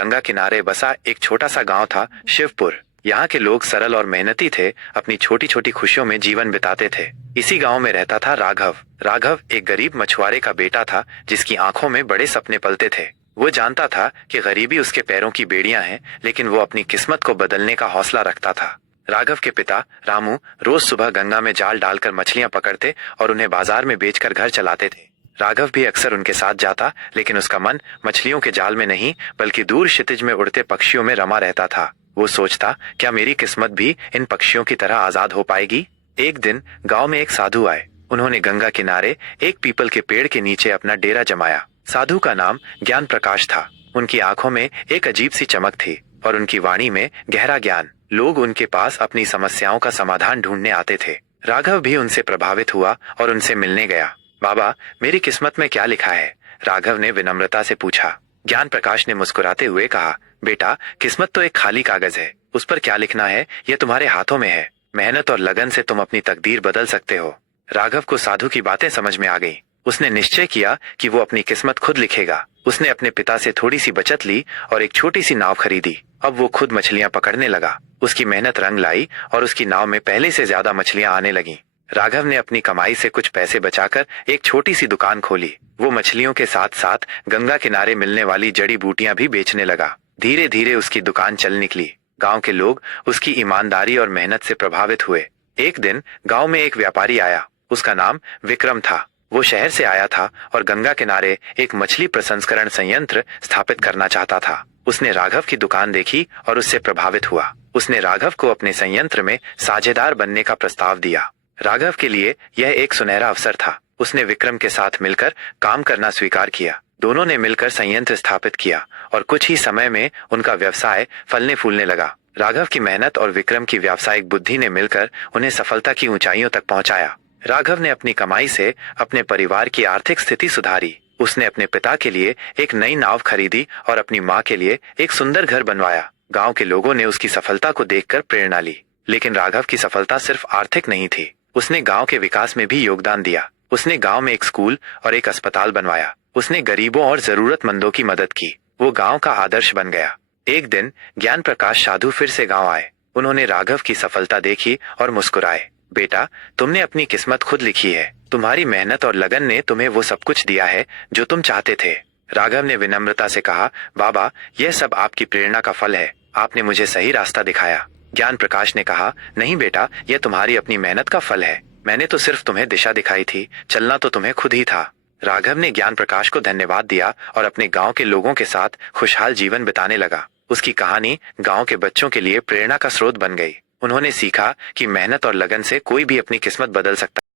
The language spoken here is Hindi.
गंगा किनारे बसा एक छोटा सा गांव था, शिवपुर। यहाँ के लोग सरल और मेहनती थे, अपनी छोटी छोटी खुशियों में जीवन बिताते थे। इसी गांव में रहता था राघव। राघव एक गरीब मछुआरे का बेटा था, जिसकी आंखों में बड़े सपने पलते थे। वो जानता था कि गरीबी उसके पैरों की बेड़ियां हैं, लेकिन वो अपनी किस्मत को बदलने का हौसला रखता था। राघव के पिता रामू रोज सुबह गंगा में जाल डालकर मछलियां पकड़ते और उन्हें बाजार में बेचकर घर चलाते थे। राघव भी अक्सर उनके साथ जाता, लेकिन उसका मन मछलियों के जाल में नहीं, बल्कि दूर क्षितिज में उड़ते पक्षियों में रमा रहता था। वो सोचता, क्या मेरी किस्मत भी इन पक्षियों की तरह आजाद हो पाएगी? एक दिन गांव में एक साधु आए। उन्होंने गंगा किनारे एक पीपल के पेड़ के नीचे अपना डेरा जमाया। साधु का नाम ज्ञान प्रकाश था। उनकी आंखों में एक अजीब सी चमक थी और उनकी वाणी में गहरा ज्ञान। लोग उनके पास अपनी समस्याओं का समाधान ढूंढने आते थे। राघव भी उनसे प्रभावित हुआ और उनसे मिलने गया। बाबा, मेरी किस्मत में क्या लिखा है? राघव ने विनम्रता से पूछा। ज्ञान प्रकाश ने मुस्कुराते हुए कहा, बेटा, किस्मत तो एक खाली कागज है। उस पर क्या लिखना है, यह तुम्हारे हाथों में है। मेहनत और लगन से तुम अपनी तकदीर बदल सकते हो। राघव को साधु की बातें समझ में आ गईं। उसने निश्चय किया कि वो अपनी किस्मत खुद लिखेगा। उसने अपने पिता से थोड़ी सी बचत ली और एक छोटी सी नाव खरीदी। अब वो खुद मछलियां पकड़ने लगा। उसकी मेहनत रंग लाई और उसकी नाव में पहले से ज्यादा मछलियां आने लगीं। राघव ने अपनी कमाई से कुछ पैसे बचाकर एक छोटी सी दुकान खोली। वो मछलियों के साथ साथ गंगा किनारे मिलने वाली जड़ी बूटियां भी बेचने लगा। धीरे धीरे उसकी दुकान चल निकली। गांव के लोग उसकी ईमानदारी और मेहनत से प्रभावित हुए। एक दिन गांव में एक व्यापारी आया। उसका नाम विक्रम था। वो शहर से आया था और गंगा किनारे एक मछली प्रसंस्करण संयंत्र स्थापित करना चाहता था। उसने राघव की दुकान देखी और उससे प्रभावित हुआ। उसने राघव को अपने संयंत्र में साझेदार बनने का प्रस्ताव दिया। राघव के लिए यह एक सुनहरा अवसर था। उसने विक्रम के साथ मिलकर काम करना स्वीकार किया। दोनों ने मिलकर संयंत्र स्थापित किया और कुछ ही समय में उनका व्यवसाय फलने फूलने लगा। राघव की मेहनत और विक्रम की व्यावसायिक बुद्धि ने मिलकर उन्हें सफलता की ऊंचाइयों तक पहुंचाया। राघव ने अपनी कमाई से अपने परिवार की आर्थिक स्थिति सुधारी। उसने अपने पिता के लिए एक नई नाव खरीदी और अपनी माँ के लिए एक सुंदर घर बनवाया। गांव के लोगों ने उसकी सफलता को देखकर प्रेरणा ली। लेकिन राघव की सफलता सिर्फ आर्थिक नहीं थी। उसने गांव के विकास में भी योगदान दिया। उसने गांव में एक स्कूल और एक अस्पताल बनवाया। उसने गरीबों और जरूरतमंदों की मदद की। वो गांव का आदर्श बन गया। एक दिन ज्ञान प्रकाश साधु फिर से गांव आए। उन्होंने राघव की सफलता देखी और मुस्कुराए। बेटा, तुमने अपनी किस्मत खुद लिखी है। तुम्हारी मेहनत और लगन ने तुम्हें वो सब कुछ दिया है जो तुम चाहते थे। राघव ने विनम्रता से कहा, बाबा, यह सब आपकी प्रेरणा का फल है। आपने मुझे सही रास्ता दिखाया। ज्ञान प्रकाश ने कहा, नहीं बेटा, यह तुम्हारी अपनी मेहनत का फल है। मैंने तो सिर्फ तुम्हें दिशा दिखाई थी, चलना तो तुम्हें खुद ही था। राघव ने ज्ञान प्रकाश को धन्यवाद दिया और अपने गांव के लोगों के साथ खुशहाल जीवन बिताने लगा। उसकी कहानी गांव के बच्चों के लिए प्रेरणा का स्रोत बन गई। उन्होंने सीखा कि मेहनत और लगन से कोई भी अपनी किस्मत बदल सकता है।